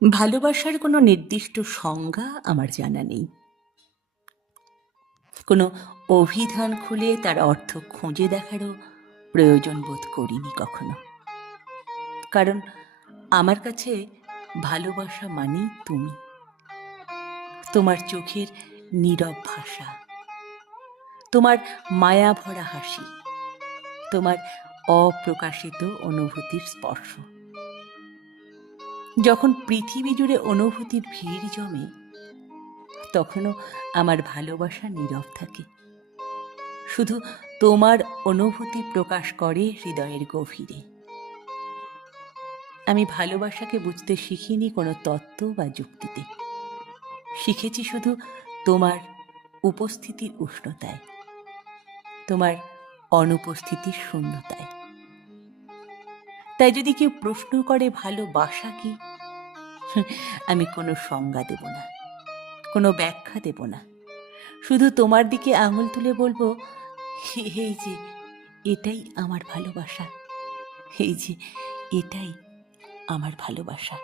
ভালোবাসার কোনো নির্দিষ্ট সংজ্ঞা আমার জানা নেই। কোনো অভিধান খুলে তার অর্থ খুঁজে দেখারও প্রয়োজন বোধ করিনি কখনো। কারণ আমার কাছে ভালোবাসা মানেই তুমি, তোমার চোখের নীরব ভাষা, তোমার মায়া ভরা হাসি, তোমার অপ্রকাশিত অনুভূতির স্পর্শ। যখন পৃথিবী জুড়ে অনুভূতির ভিড় জমে, তখনও আমার ভালোবাসা নীরব থাকে। শুধু তোমার অনুভূতি প্রকাশ করে হৃদয়ের গভীরে। আমি ভালোবাসাকে বুঝতে শিখিনি কোনো তত্ত্ব বা যুক্তিতে, শিখেছি শুধু তোমার উপস্থিতির উষ্ণতায়, তোমার অনুপস্থিতির শূন্যতায়। তাই যদি কেউ প্রশ্ন করে ভালোবাসা কি, আমি কোনো সংজ্ঞা দেব না, কোনো ব্যাখ্যা দেব না। শুধু তোমার দিকে আঙুল তুলে বলবো, এই যে এটাই আমার ভালোবাসা, এই যে এটাই আমার ভালোবাসা।